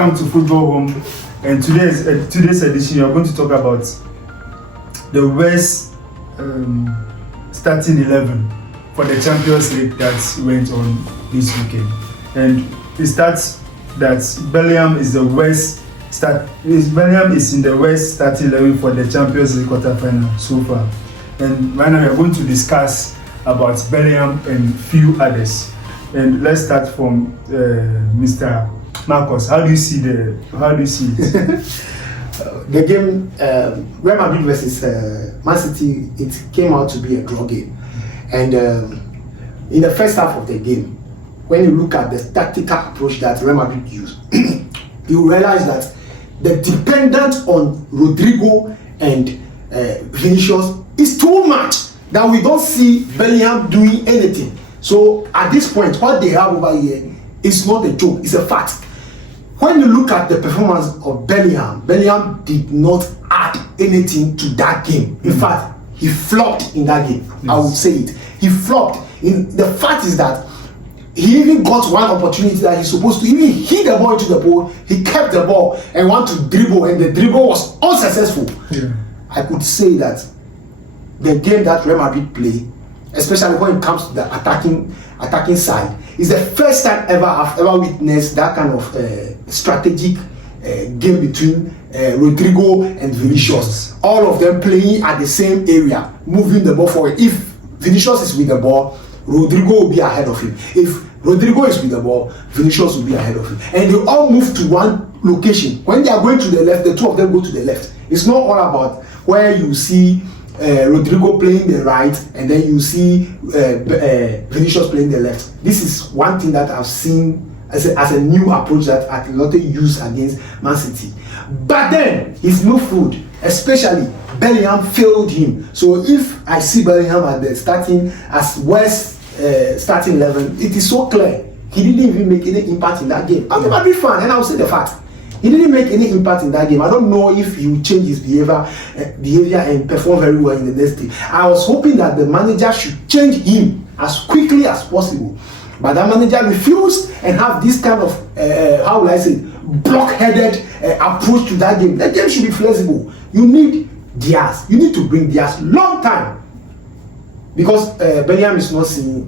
Welcome to Football Home, and today's edition we are going to talk about the worst starting 11 for the Champions League that went on this weekend. And it starts that Bellingham is in the worst starting 11 for the Champions League quarterfinal so far. And right now we are going to discuss about Bellingham and few others. And let's start from Mr. Marcus. How do you see it? The game, Real Madrid versus Man City, it came out to be a draw game. And in the first half of the game, when you look at the tactical approach that Real Madrid used, you realize that the dependence on Rodrygo and Vinicius is too much that we don't see Bellingham doing anything. So at this point, what they have over here is not a joke, it's a fact. When you look at the performance of Bellingham did not add anything to that game. In fact, he flopped in that game. Yes. I would say it. He flopped. The fact is that he even got one opportunity that he's supposed to even hit the ball into the ball. He kept the ball and wanted to dribble, and the dribble was unsuccessful. Yeah. I could say that the game that Real Madrid play, especially when it comes to the attacking side, is the first time ever I've ever witnessed that kind of strategic game between Rodrygo and Vinicius. All of them playing at the same area, moving the ball forward. If Vinicius is with the ball, Rodrygo will be ahead of him. If Rodrygo is with the ball, Vinicius will be ahead of him. And they all move to one location. When they are going to the left, the two of them go to the left. It's not all about where you see Rodrygo playing the right and then you see Vinicius playing the left. This is one thing that I've seen as a new approach that Ancelotti used against Man City. But then his midfield, especially Bellingham, failed him. So if I see Bellingham at the starting starting 11, it is so clear he didn't even make any impact in that game. I'm a Madrid fan, and I'll say the fact. He didn't make any impact in that game. I don't know if he will change his behavior and perform very well in the next day. I was hoping that the manager should change him as quickly as possible. But that manager refused and have this kind of, how will I say, block-headed approach to that game. That game should be flexible. You need Diaz. You need to bring Diaz long time. Because Bellingham is not seeing,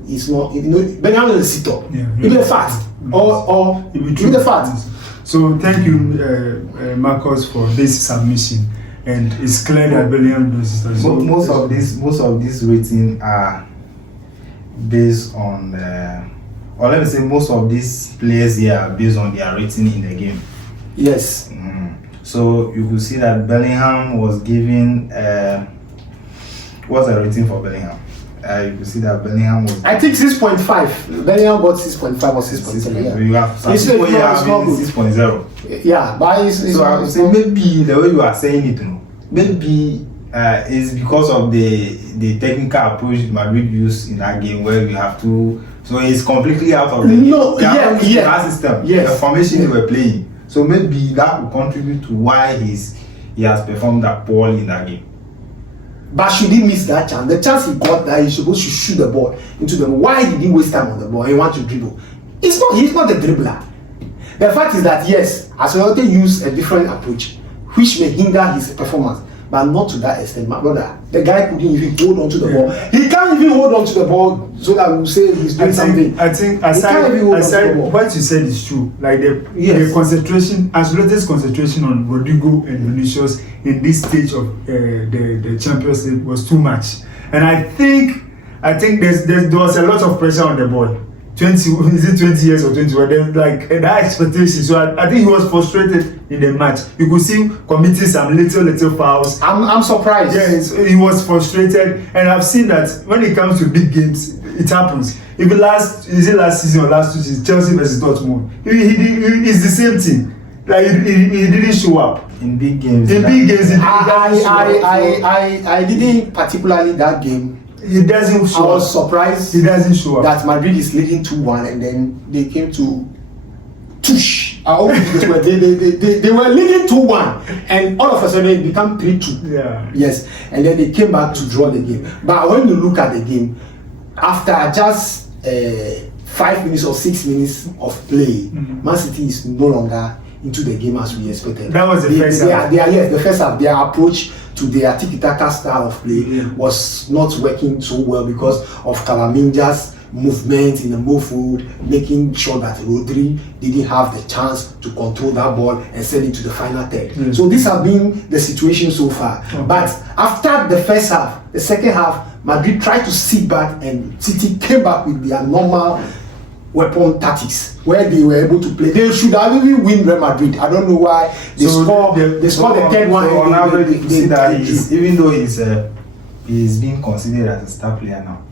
Bellingham is a sitter. It's a fact. Or it's a fact. So thank you, Marcus, for this submission, and it's clear that Bellingham does it. So most of these ratings are based on, or let me say, most of these players here are based on their rating in the game. Yes. So you could see that Bellingham was given what's the rating for Bellingham? You could see that Bellingham was, I think 6.5. Bellingham got 6.5 or 6.7. Yeah. You have some people here having 6.0. Yeah, but so I would say maybe the way you are saying it, maybe it's because of the technical approach Madrid used in that game, where we have to. So it's completely out of the game. System, the formation they were playing. So maybe that will contribute to why he has performed that poorly in that game. But should he miss that chance? The chance he got that he's supposed to shoot the ball into the ball. Why did he waste time on the ball? He wants to dribble. He's not a dribbler. The fact is that yes, Ancelotti used a different approach, which may hinder his performance, but not to that extent, my brother. The guy couldn't even hold on to the ball. He can't even hold on to the ball so that we'll say he's doing something. I think aside what you said is true. Like the concentration, Ancelotti's concentration on Rodrygo and Vinicius in this stage of the Champions League was too much. And I think there was a lot of pressure on the boy. 20 years or 21? There's like that expectation. So I think he was frustrated in the match. You could see him committing some little fouls. I'm surprised. Yes, he was frustrated, and I've seen that when it comes to big games, it happens. Even last season or last 2 seasons, Chelsea versus Dortmund, it's the same thing. Like he didn't show up in big games. I didn't particularly that game. He doesn't show up. I was surprised. He doesn't show up. That Madrid is leading 2-1, and then they came to tush. They were leading 2-1, and all of a sudden it became 3-2. Yeah. Yes, and then they came back to draw the game. But when you look at the game, after just 5 minutes or 6 minutes of play, Man City is no longer into the game as we expected. That was the first half. The first half, their approach to their tiki-taka style of play was not working so well because of Kalaminja's movement in the midfield, making sure that Rodri didn't have the chance to control that ball and send it to the final third. So this has been the situation so far. But after the first half, the second half, Madrid tried to sit back and City came back with their normal weapon tactics where they were able to play. They should have even win Real Madrid. I don't know why they scored the third one. So on average, you see that even though he's being considered as a star player now.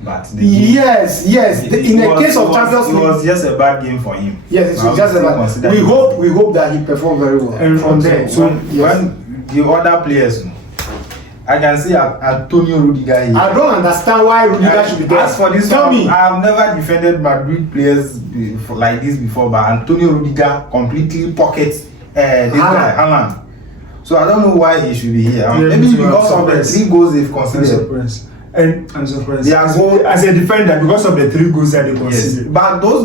But yes. In the case of Champions League, it was just a bad game for him. Yes, it was just a bad. We hope that he performed very well. And from there, so when the other players, I can see Antonio Rudiger here. I don't understand why Rudiger should be there. As for this one, I have never defended Madrid players like this before, but Antonio Rudiger completely pockets this guy, Haaland. So I don't know why he should be here. Maybe because of the 3 goals they've considered. And I'm surprised. They are goal as a defender because of the 3 goals that they conceded. Yes. But those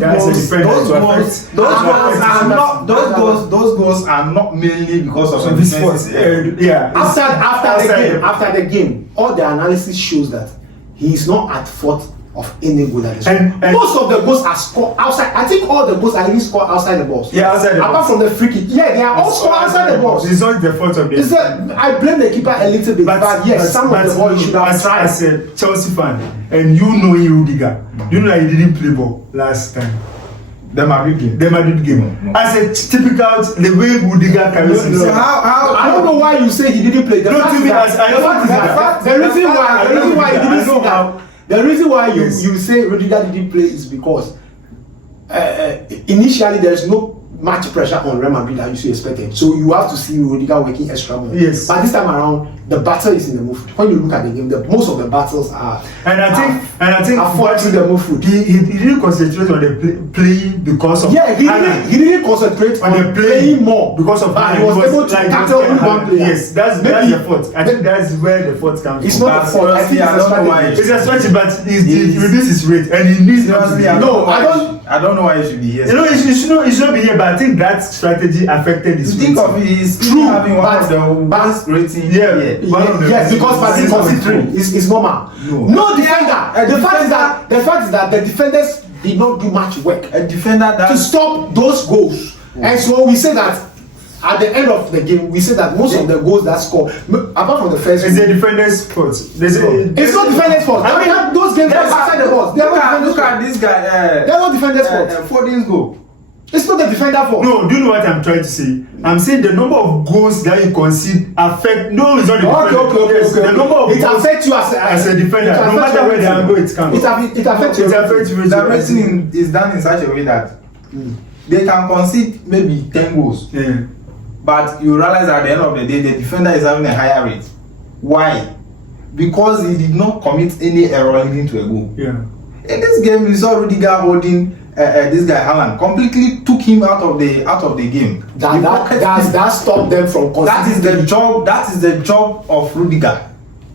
goals are not mainly because of the defense. After the game, all the analysis shows that he is not at fault of any goal that is scored. Most of the goals are scored outside. I think all the goals are even scored outside the box. Yeah, outside the box. Apart from the free kick. Yeah, they are all scored outside the box. It's not the fault of the I blame the keeper a little bit, but yes, some of the ball should have tried. As a Chelsea fan, and you know Rudiger, you know that he didn't play ball last time. The Madrid game. No. As a typical, the way Rudiger carries himself. I don't know why you say he didn't play. The reason why you say Rudiger didn't play is because initially there is no much pressure on Real Madrid that you expected. So you have to see Rudiger working extra more. Yes. But this time around, the battle is in the midfield. When you look at the game, most of the battles are. And I think fought in the midfield. He didn't concentrate on the playing because of. Yeah, he didn't concentrate on the playing more because of. He was able to tackle one player. Yes, that's the fault. I think that's where the fault comes from. It's not the fault. I think it's a strategy, but he reduced his rate and he needs. I don't know why he should be here. You know, he should be here, but I think that strategy affected his. Think of it, he's true having one of the best rating. Yes, because Madrid considering is normal. No defender. The fact is that the defenders did not do much work. A defender to stop those goals. And so we say that at the end of the game, we say that most of the goals that score, apart from the first, it's the defender's fault. It's not defenders' fault. I mean, those games outside the box. Look at this guy. They're not defenders' fault. Foden's goal. It's not the defender fault. No, do you know what I'm trying to say? I'm saying the number of goals that you concede affect. No, it's not the defender. Okay. The number of it affects you as a defender. No matter where the angle it comes. It affects you. The rating is done in such a way that they can concede maybe 10 goals. Yeah. But you realize at the end of the day, the defender is having a higher rate. Why? Because he did not commit any error leading to a goal. Yeah. In this game, we saw Rudiger holding this guy Haaland, completely took him out of the game. That stopped them from conceding. That is the job of Rudiger.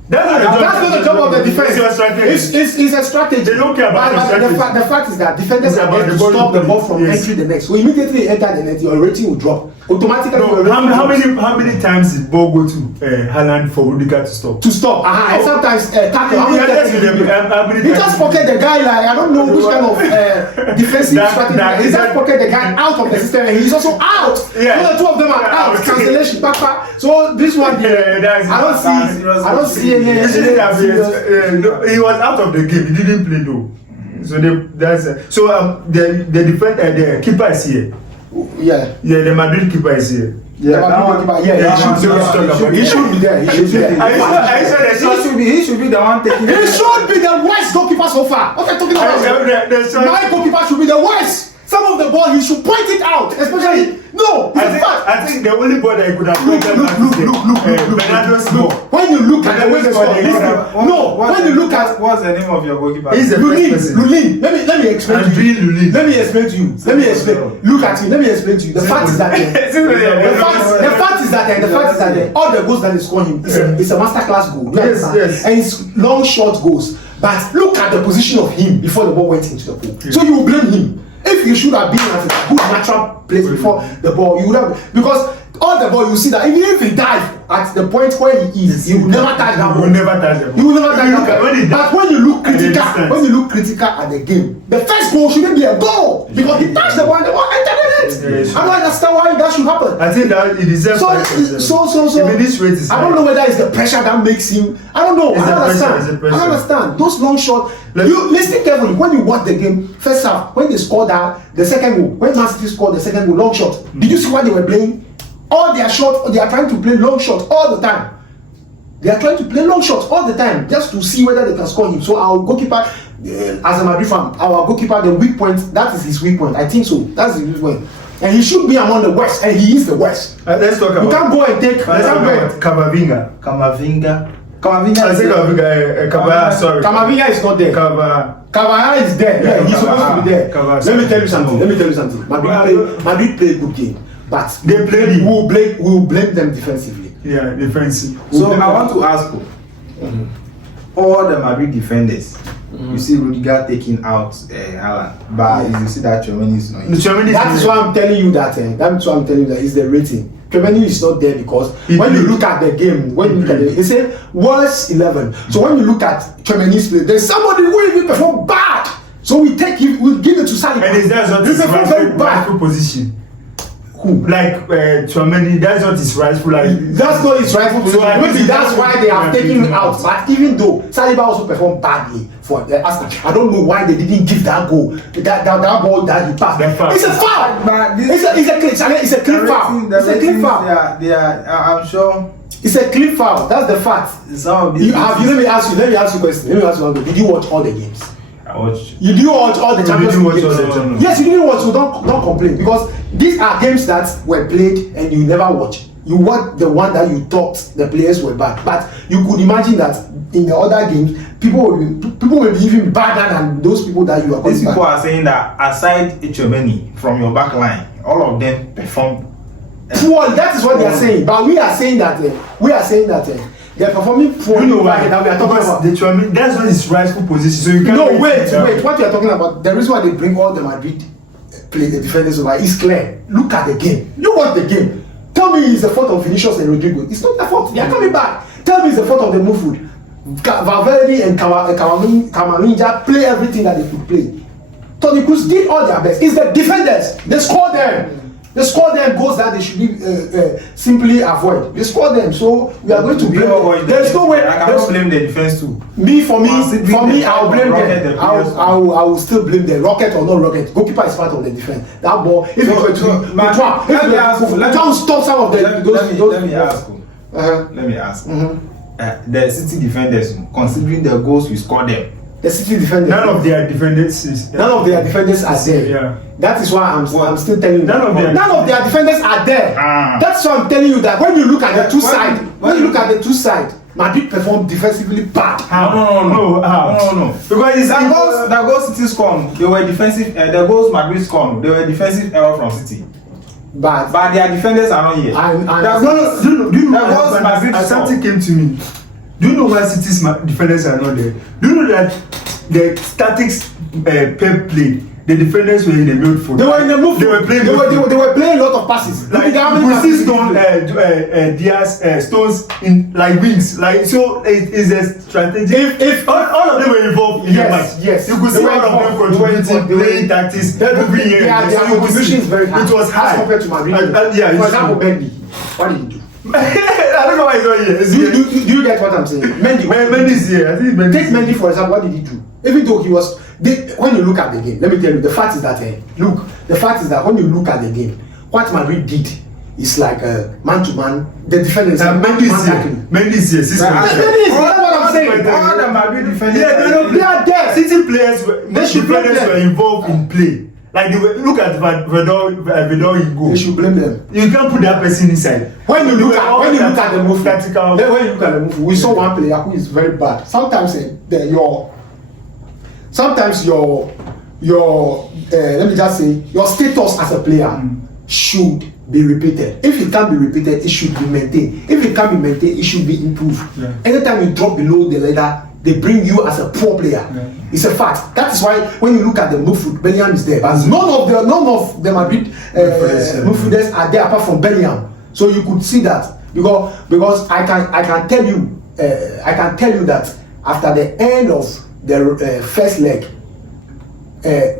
That's not the job of the defense. It's a strategy. They don't care about the strategy. The fact is that defenders are going to stop the ball from entering the net. So immediately enter the net, your rating will drop. Automatically. How many times did ball go to Haaland for Rudiger to stop? And sometimes tackle. He just pocket the guy like I don't know which kind of defensive strategy. He just pocket the guy out of the system and he's also out. Yeah. So the two of them are out. Cancellation. So this one, I don't see any. He was out of the game. He didn't play though. So the defender, the keeper is here. Yeah, the Madrid keeper is here. He should be there. He should be the one taking. He should be the worst goalkeeper so far. What are you talking about? My goalkeeper should be the worst. Some of the ball he should point it out, especially I think the only ball that he could have pointed look. When you look at the way they score, when you look at what's the name of your goalkeeper? He's the first person. Lulin. Let me explain to you. Let me explain to you. Look at you. Let me explain to you. The fact is that all the goals that he scored him is a masterclass goal. Yes. And it's long short goals. But look at the position of him before the ball went into the pool. Yeah. So you will blame him. If you should have been at a good natural place before the ball, you would have, because all the ball you see that even if he dive at the point where he is, he will never touch that ball. He will never touch the ball. He will never touch that ball. But when you look critical at the game, the first goal shouldn't be a goal because he touched the ball and the ball entered the net. I don't understand why that should happen. I think that it deserves. So I don't know whether it's the pressure that makes him. I don't know. I don't understand. Those long shots. You listen carefully when you watch the game. First half, when they scored that the second goal, when Man City scored the second goal, long shot. Did you see what they were playing? All their shots, they are trying to play long shots all the time. They are trying to play long shots all the time just to see whether they can score him. So our goalkeeper, as a Madrid fan, our goalkeeper, the weak point, that is his weak point. I think so. That's his weak point. And he should be among the worst, and he is the worst. Let's talk about. You can't go and take. Camavinga. I say Camavinga. Sorry. Camavinga is not there. Cavaha is there. Yeah, he's supposed to be there. Let me tell you something. Madrid play a good game, but they played. We will blame them defensively. Yeah, defensive. So I want to ask you, all the Madrid defenders. You see Rudiger taking out Haaland, but you see that Tchouaméni is not. That is why I'm telling you that. That's why I'm telling you that is the rating. Tchouaméni is not there because when you look at the game, they say worst 11. So when you look at Tchouaméni's play, there's somebody who will perform bad. So we give it to Salah. And is that not his rightful position? Who? Like Tchouaméni, that's not his rightful. That's not his rightful position. Maybe that's why they have taken him out. But even though Saliba also performed badly for Arsenal, I don't know why they didn't give that goal. That ball that he passed. It's a foul. It's a clean foul. It's a clean foul. I'm sure. It's a clean foul. That's the fact. Let me ask you a question. Did you watch all the games? I watched. You didn't watch all the Champions League games. Yes, you didn't watch. So don't complain because these are games that were played and you never watch. You watch the one that you thought the players were bad, but you could imagine that in the other games, people will be even badder than those people that you are. These people are saying that aside Tchouaméni from your back line, all of them performed. Well, that is what they are saying. But we are saying that they are performing poorly. You know why? That we are talking about the Tchouaméni. That's not his rightful position. So you can't. No, wait. What you are talking about? The reason why they bring all the Madrid play the defenders over is clear. Look at the game. You watch the game. Tell me it's the fault of Vinicius and Rodrygo. It's not the fault. They are coming back. Tell me it's the fault of the midfield. Valverde and Camavinga play everything that they could play. Toni Kroos did all their best. It's the defenders. They score them. They score them goals that they should be simply avoid. They score them. So we are going to blame. There's no way. I cannot blame the defense too. For me, I'll blame them. I will still blame them. Rocket or not rocket, goalkeeper is part of the defense. That ball. If you were to let me stop some of the. Let me ask. The City defenders, considering the goals we scored them. The City defenders. None of their defenders are there. Yeah. That is why I'm still telling you. None of their defenders are there. That's why I'm telling you that when you look at the two sides, Madrid performed defensively bad. No. Because it's the goals City scored, they were defensive. The goals Madrid scored, they were defensive error from City. But their defenders are not here. Do you know something came to me? Do you know why City's defenders are not there? Do you know that the statics Pep played? The defenders were in the midfield. They were in the midfield. They were playing a lot of passes. Like you see Stones in like wings. Like so, it is a strategy. If all of them were involved in the match, yes, you could see all of them contributing, playing tactics every year. Their contribution is very high. It was high compared to Madrid. For example, Mendy. What did he do? I don't know why he's not here. Do you get what I'm saying? Mendy is here. I think Take Mendy for example. What did he do? Even though he was, when you look at the game, let me tell you, the fact is that when you look at the game, what Madrid did is like man to man. The defenders. Mendy is here. That's what I'm saying. All the Madrid defenders. They are there. City players were involved in play. Like look at Vedor in goal. They should blame them. You can't put that person inside. When you look at the move, we saw one player who is very bad. Sometimes your let me just say your status as a player should be repeated. If it can't be repeated, it should be maintained. If it can't be maintained, it should be improved. Yeah. Anytime you drop below the ladder, they bring you as a poor player. Yeah. It's a fact. That is why when you look at the midfield, Bellingham is there, but none of the Madrid midfielders are there apart from Bellingham. So you could see that because I can tell you that after the end of the first leg,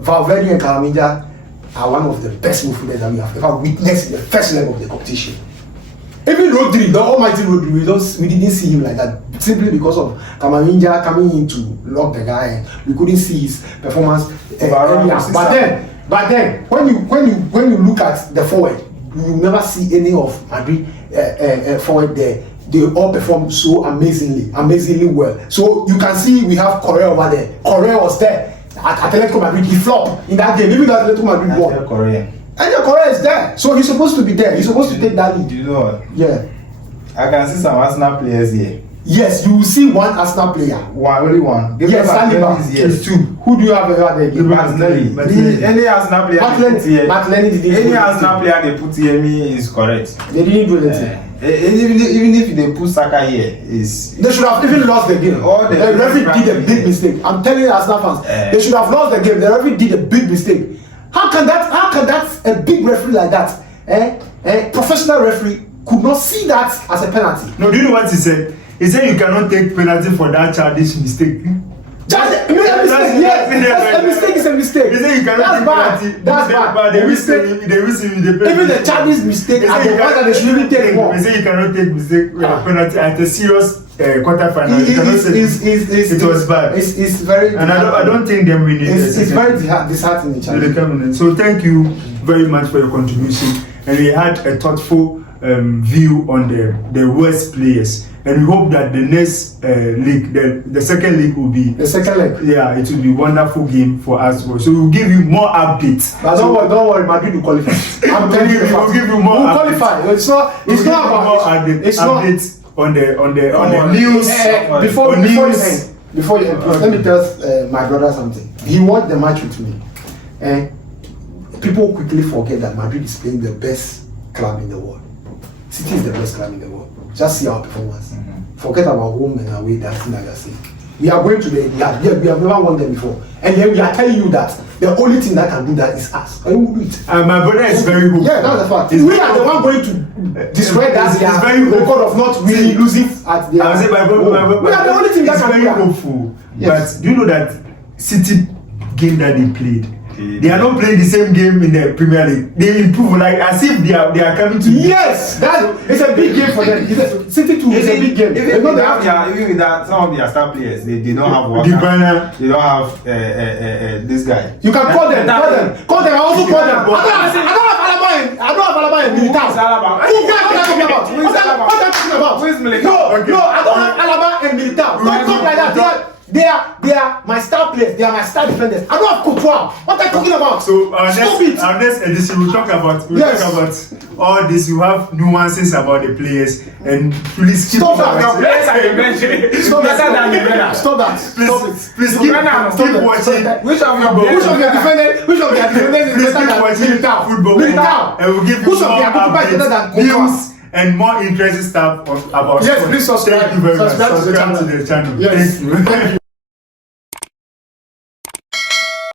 Valverde and Camavinga are one of the best midfielders that we have ever witnessed in the first leg of the competition. Even Rodrygo, the almighty Rodrygo, we didn't see him like that simply because of Camavinga coming in to lock the guy. We couldn't see his performance earlier. But then when you look at the forward, you never see any of Madrid forward there. They all perform so amazingly well. So you can see we have Correa over there. Correa was there at Atletico Madrid. He flopped in that game. Even though Atletico Madrid won. And the Correa is there, so he's supposed to be there. He's supposed to take that lead. Do you know what? Yeah. I can see some Arsenal players here. Yes, you will see one Arsenal player. Only one. Yes, Saliba. Yes, two. Who do you have over there? Martinelli. Any Arsenal player Martinelli didn't. Any Arsenal player they put here me is correct. They didn't do anything. Even if they put Saka here, they should have even lost the game. The referee did a big mistake. I'm telling you, Arsenal fans, they should have lost the game. The referee did a big mistake. How can that a big referee like that, a professional referee could not see that as a penalty? No, do you know what he said? He said you cannot take penalty for that childish mistake. A mistake is a mistake. He said you cannot take penalty. That's bad. Even the childish mistake are the ones that they should really take more. He said you cannot take penalty at a serious quarter-final. It was bad. It's very. And I don't think them winning. It's very disheartening. So thank you very much for your contribution, and we had a thoughtful view on the worst players, and we hope that the next league, the second league will be the second leg. Yeah, it will be a wonderful game for us. So we'll give you more updates. But don't worry, Madrid will qualify. I'm telling you, we'll give you more. We'll qualify. It's not about updates on the news. Before you end, let me tell my brother something. He watched the match with me, and people quickly forget that Madrid is playing the best club in the world. City is the best club in the world. Just see our performance. Forget about home and away. That's thing that you're saying. We are going to the yard. Yeah, we have never won them before, and then we are telling you that the only thing that can do that is us. And we will do it. My brother is very good. Yeah, that's the fact. We are the one going to destroy that. It's very record of not really losing at the. I was saying, we are the only thing that can do that. Very hopeful. Yes. But do you know that City game that they played? They are not playing the same game in the Premier League. They improve like as if they are coming to. Yes, it's a big game for them. City too is a big game. Even with that, some of their star players, they don't have water. They don't have this guy. You can call them. I also call them. I don't have Alaba in Militao. What are you talking about? Who is Militao? No, I don't have Alaba and Militao. Don't talk like that. They are my star players. They are my star defenders. I don't have Courtois. What are you talking about? So our next edition we'll talk about all this. You have nuances about the players, and please keep stop that. Stop that. Please keep watching. Which of your defenders is better than Militao? Football. And we'll give you more updates, news, and more interesting stuff about yes, please subscribe. Thank you very much. Subscribe to the channel. Yes. Thank you.